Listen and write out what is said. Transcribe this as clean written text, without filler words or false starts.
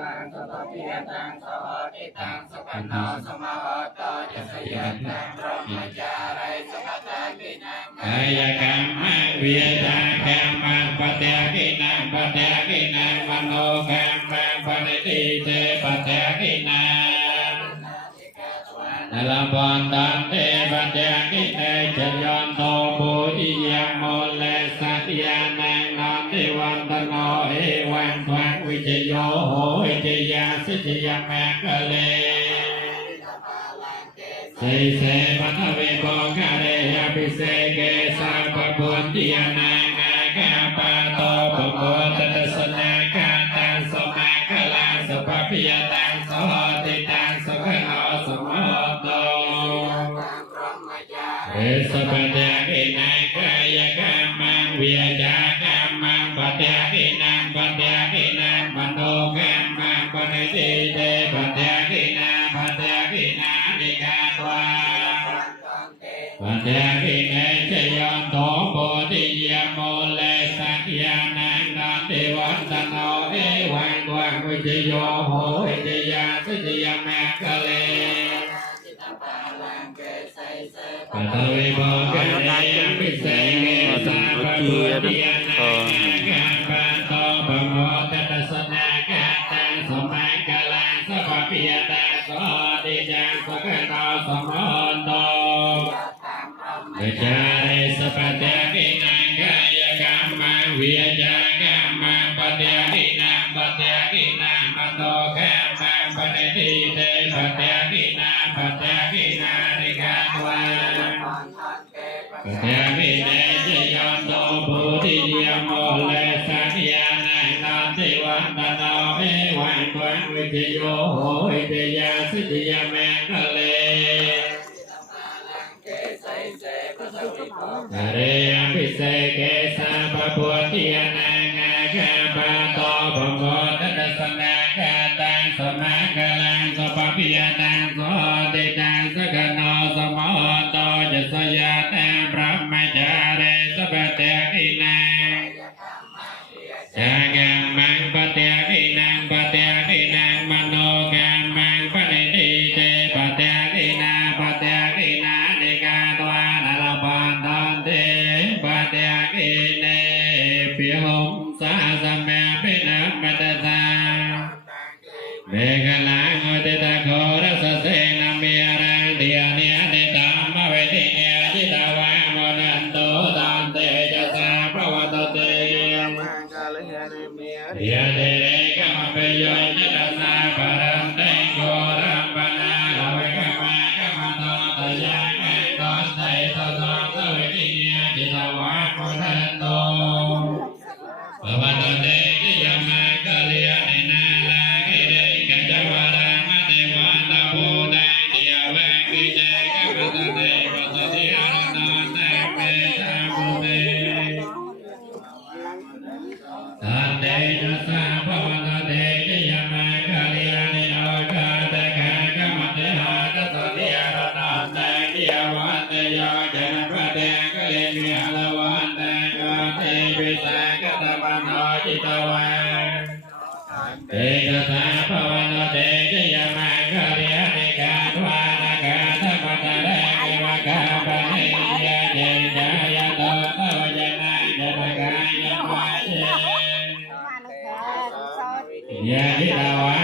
ลังสัพพิยตังสวัสดิตังสกันโนสมหตโตจะสยตังพรหมจาริสัพพะกินังกายกรรมวิยากรรมปัจจกินังปัจจกินังมโนกรรมปณิทิเตปัจจกินังนลปันตันเตปัจจกิเนจยันโตปุริยโมเลสัตยานังนันติวันตโนเอวังทังวิจโยโหวิจยาสิจยามะกะเลเสเสปัทวิโภคาเรยปิเสเกสัพพพุทธิยานังอากาปะโตปะโพตัสสนากาตังสมาคลังสัพพิยตังสหติตังสขโนสมโตเอสปัจจกินังกายกรรมังวิยากรรมังปัจจกินังปัจจกินังมโนกรรมังปณิทิเตปัจจกินังปัจจกินังนิกาตวาปัจจกินังเจยันโตโพธิยโมเลสักยานังนันติวันตโนเอวังวังวิจโยโหวิจยาสิจยามะกะเลปัทวิโภคาเรยปิเสเกสัพพพุทธิยานังอากาปะโตปะโมตัสสนากาตังสมาคลังสัพพิยตังสหติตังสขโนสมโตเดชะเรสปัจจกินังกายกรรมังวิยากรรมังปัจจกินังปัจจกินังมโนกรรมังปณิทิเตปัจจกินังปัจจกินังนิกาตวาปัจจกินังเจยันโตโพธิยโมเลสักยานังนันติวันตโนเอวังวังวิจโยโหวิจยาสิจยามะกะเลเรยปิเสเกสัพพพุทธิยานังอากาปะโตปะโมตัสสนากาตังสมาคลังสัพพิยตังสหติตังสขโนสมโตจะสยตังพรหมจาริสัพพะกินังจากัมมังปัจจกินังปัจจกินังมโนกรรมังปณิทิเตปัจจกินังปัจจกินังนิกาตวานลปันตันเตปัจจกิเนปิหงสาสมะปินัมมัตตาเมฆลังอุติตะโครัสเสนามิรังเดียเนียติตามเวทิเนียจิตาวะมนันโตตันเตจะสาภวตเตเดียเตเรกมะเปโยจิตสาปะรันเตโกรัมปนาลเวกมะกมะโตตยังเอโตเตตโตตเวทิเนียจิตาวะมนันโตภวตเตจิยามะกะเลียนินาลากิเรกัจจวารามะเตวันตะโพตังติยะเวกิเจกะมะตะเตปัสสติอรณันเตเมตาภุเตตันเตนะสะภวตเตจิยามะกะเลียนิโนกะเตกะกะมะเตหะตัสสติอรณันเตติยะวันเตโยจะนะพะเตกะเลมิหะละวันเตกะเตปิสากะตะมโนจิตวะเตกะสะภวตเตจิยามะกะเลียนิกาตวานากะตะมะตะเรกิวะกะปะหิยะเจจายะโตตวะยะนะจะนะกายะวะเชยะทิตาวะ